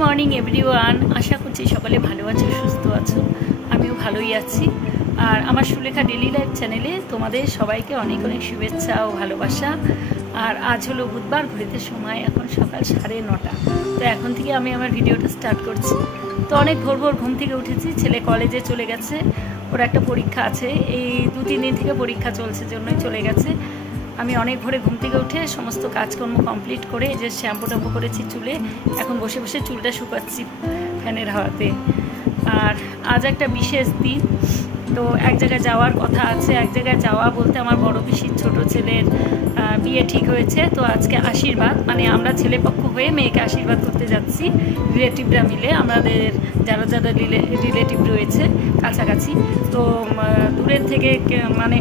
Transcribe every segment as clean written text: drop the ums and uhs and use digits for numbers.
Morning everyone, আশা করছি সকালে ভালো আছো, সুস্থ আছো। আমিও ভালোই আছি। আর আমার সুলেখা ডেলি লাইফ চ্যানেলে তোমাদের সবাইকে অনেক অনেক শুভেচ্ছা ও ভালোবাসা। আর আজ হলো বুধবার, ঘড়িতে সময় এখন সকাল 9:30। তো এখন থেকে আমি আমার ভিডিওটা স্টার্ট করছি। তো অনেক ভোর ভোর ঘুম থেকে উঠেছি। ছেলে কলেজে চলে গেছে, ওর একটা পরীক্ষা আছে, এই 2-3 দিন থেকে পরীক্ষা চলছে, জন্যই চলে গেছে। আমি অনেক ভোরে ঘুম থেকে উঠে সমস্ত কাজকর্ম কমপ্লিট করে যে শ্যাম্পু ট্যাম্পু করেছি চুলে, এখন বসে বসে চুলটা শুকাচ্ছি ফ্যানের হাওয়াতে। আর আজ একটা বিশেষ দিন, তো এক জায়গায় যাওয়ার কথা আছে। এক জায়গায় যাওয়া বলতে আমার বড় পিসির ছোট ছেলের বিয়ে ঠিক হয়েছে। তো আজকে আশীর্বাদ, মানে আমরা ছেলেপক্ষ হয়ে মেয়েকে আশীর্বাদ করতে যাচ্ছি, রিলেটিভরা মিলে, আমাদের যারা যারা রিলেটিভ রয়েছে কাছাকাছি। তো দূরের থেকে মানে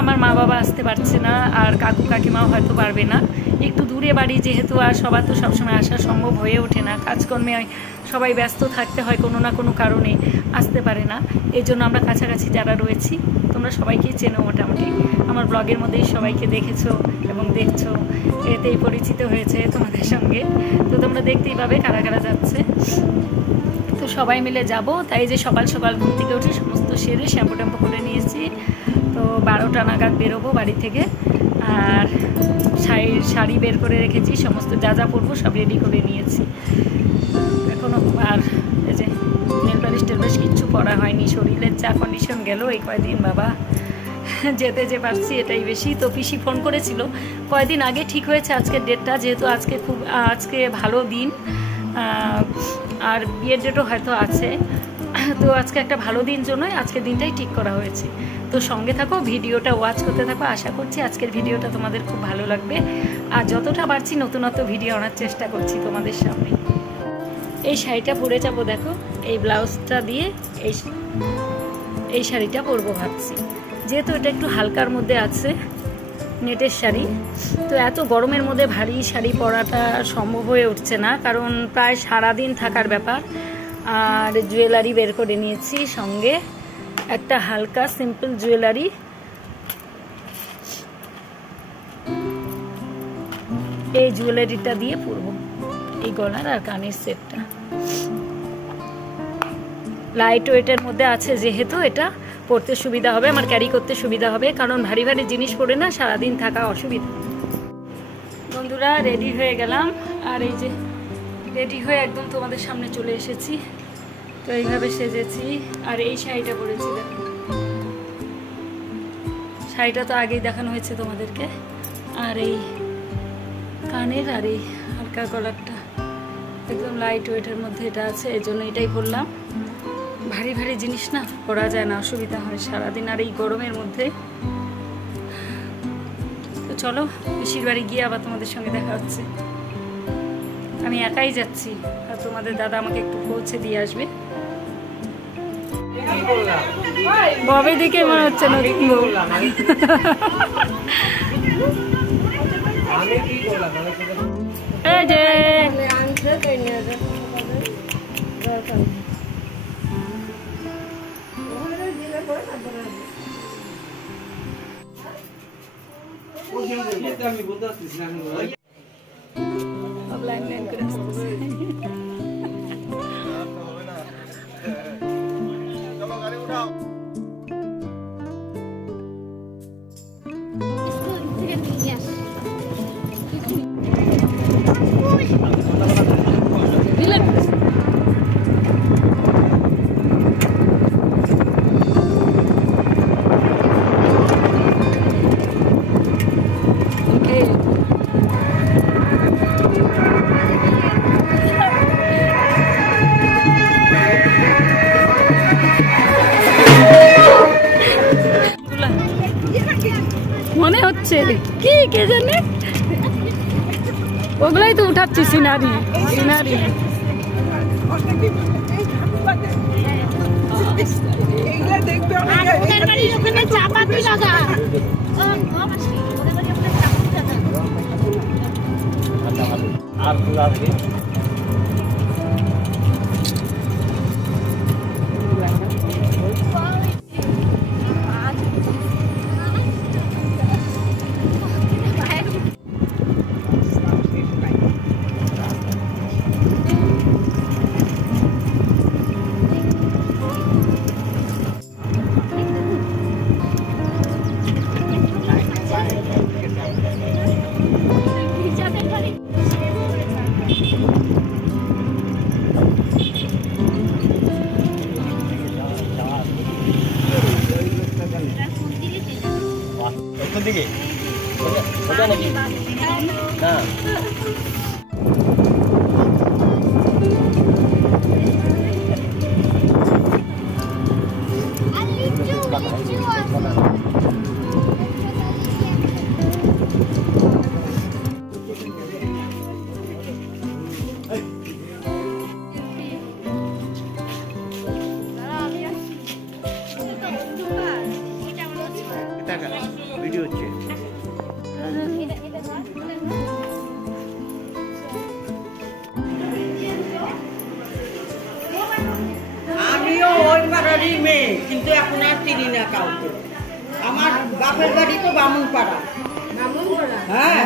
আমার মা বাবা আসতে পারছে না, আর কাকু কাকিমাও হয়তো পারবে না। একটু দূরে বাড়ি যেহেতু, আর সবার তো সবসময় আসা সম্ভব হয়ে ওঠে না, কাজকর্মে সবাই ব্যস্ত থাকতে হয়, কোনো না কোনো কারণে আসতে পারে না। এই জন্য আমরা কাছাকাছি যারা রয়েছি, তোমরা সবাইকেই চেনো মোটামুটি, আমার ব্লগের মধ্যেই সবাইকে দেখেছো এবং দেখছো, এতেই পরিচিত হয়েছে তোমাদের সঙ্গে। তো তোমরা দেখতেই পাবে কারা কারা যাচ্ছে। তো সবাই মিলে যাব, তাই যে সকাল সকাল ঘুম থেকে উঠে সমস্ত সেরে শ্যাম্পু ট্যাম্পু করে নিয়েছি। তো 12টা নাগাদ বেরোবো বাড়ি থেকে। আর শাড়ি বের করে রেখেছি, সমস্ত যা যা পরবো সব রেডি করে নিয়েছি এখনও। আর এই যে নেল পালিশ টেলপালিশ কিচ্ছু পরা হয়নি, শরীরের যা কন্ডিশন গেল এই কয়দিন, বাবা যেতে যে পারছি এটাই বেশি। তো পিসি ফোন করেছিল কয়দিন আগে, ঠিক হয়েছে আজকের ডেটটা, যেহেতু আজকে ভালো দিন, আর বিয়ের ডেটও হয়তো আছে। তো আজকে একটা ভালো দিন জন্যই আজকের দিনটাই ঠিক করা হয়েছে। তো সঙ্গে থাকো, ভিডিওটা ওয়াচ করতে থাকো। আশা করছি আজকের ভিডিওটা তোমাদের খুব ভালো লাগবে। আর যতটা পারছি নতুনত্ব ভিডিও আনার চেষ্টা করছি তোমাদের সামনে। এই শাড়িটা পরে যাবো, দেখো এই ব্লাউজটা দিয়ে এই শাড়িটা পরবো ভাবছি, যেহেতু এটা একটু হালকার মধ্যে আছে, নেটের শাড়ি। তো এত গরমের মধ্যে ভারী শাড়ি পরাটা সম্ভব হয়ে উঠছে না, কারণ প্রায় সারাদিন থাকার ব্যাপার। আর জুয়েলারি বের করে নিয়েছি, সঙ্গে একটা হালকা সিম্পল জুয়েলারি। এই জুয়েলারিটা দিয়ে পরবো, এই গলার আর কানের সেটটা। লাইট ওয়েটের মধ্যে আছে যেহেতু, এটা পরতে সুবিধা হবে, আমার ক্যারি করতে সুবিধা হবে, কারণ ভারী ভারী জিনিস পরে না সারাদিন থাকা অসুবিধা। বন্ধুরা রেডি হয়ে গেলাম, আর এই যে রেডি হয়ে একদম তোমাদের সামনে চলে এসেছি। তো এইভাবে সেজেছি, আর এই শাড়িটা পরেছি, দেখো শাড়িটা তো আগেই দেখানো হয়েছে তোমাদেরকে। আর এই কানের আর এই হালকা গলারটা একদম লাইট ওয়েটের মধ্যে এটা আছে, এই জন্য এটাই পরলাম। ভারী ভারী জিনিস না পরা যায় না, অসুবিধা হয় সারাদিন, আর এই গরমের মধ্যে। তো চলো পিসির বাড়ি গিয়ে আবার তোমাদের সঙ্গে দেখা হচ্ছে। আমি একাই যাচ্ছি, আর তোমাদের দাদা আমাকে একটু পৌঁছে দিয়ে আসবে। ববে দিকে মনে হচ্ছে না, এই যে আমি বলতে আসছি না, লাইন লাইন করে আসতেছে। চলো গাড়ি উঠাও। মনে হচ্ছে কি কে জানে, ওগুলাই তো উঠাচ্ছি, সিনারি সিনারি। আর কোন দিকে ওটা নাকি না ভিডিও হচ্ছে আমিও ওই পাড়ারই মেয়ে, কিন্তু এখন আর চিনি না কাউকে। আমার বাপের বাড়ি তো বামুনপাড়া। হ্যাঁ,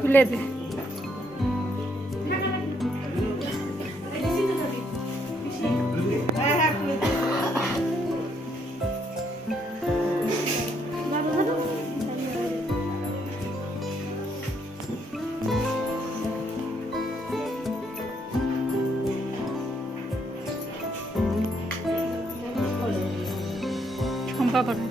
খুলে দে। সম্পা পড়ে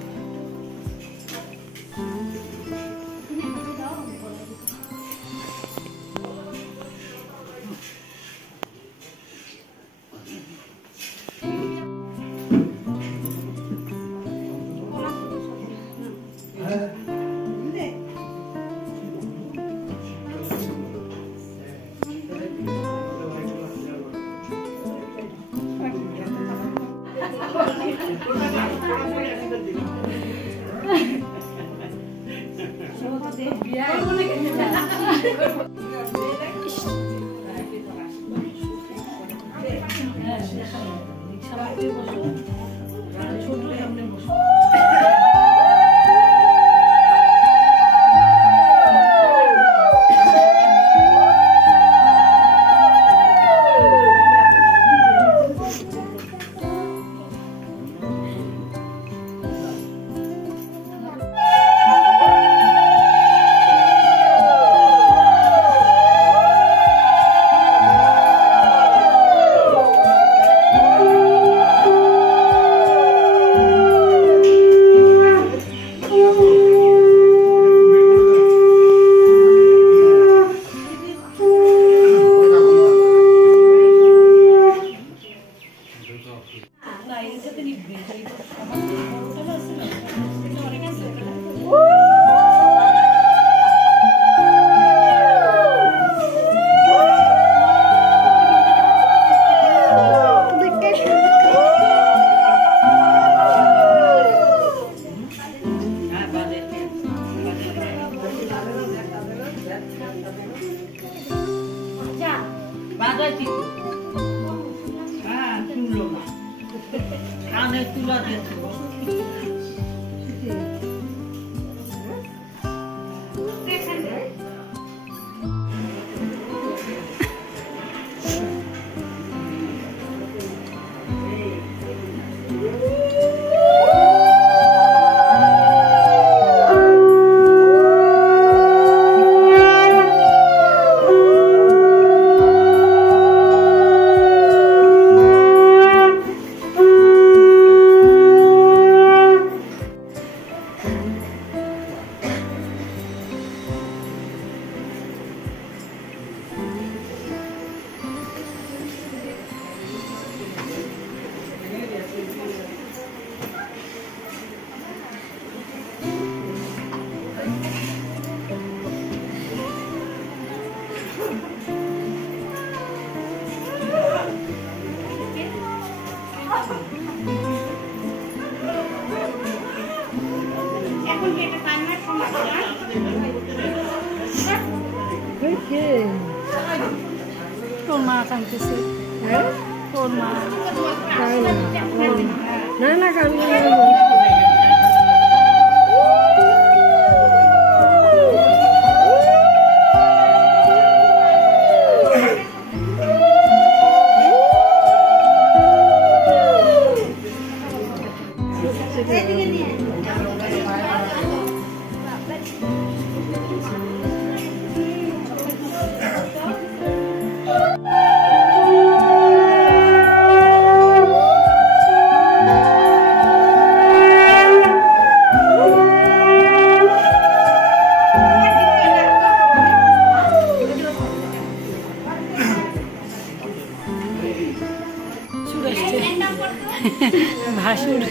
ধানের তুলা দিয়েছে। তোর মা কাঁদতেছে, তোর মা না না কান ভাসুর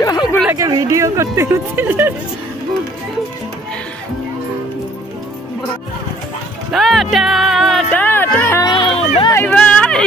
সবগুলোকে ভিডিও করতে হচ্ছে। Tata tata bye bye.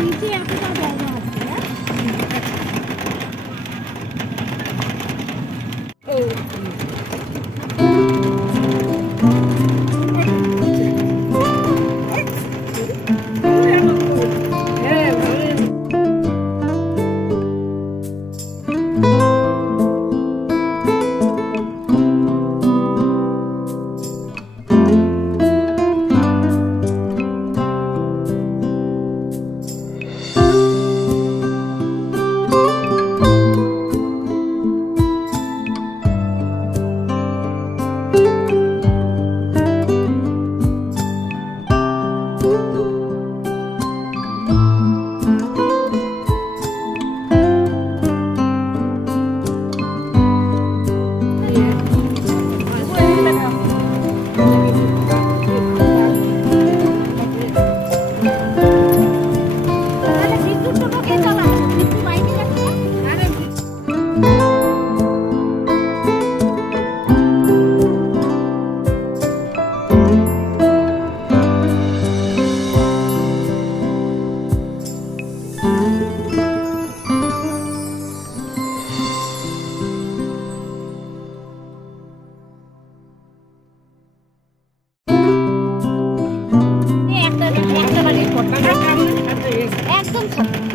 নিচে এতটা জায়গা আছে। একদম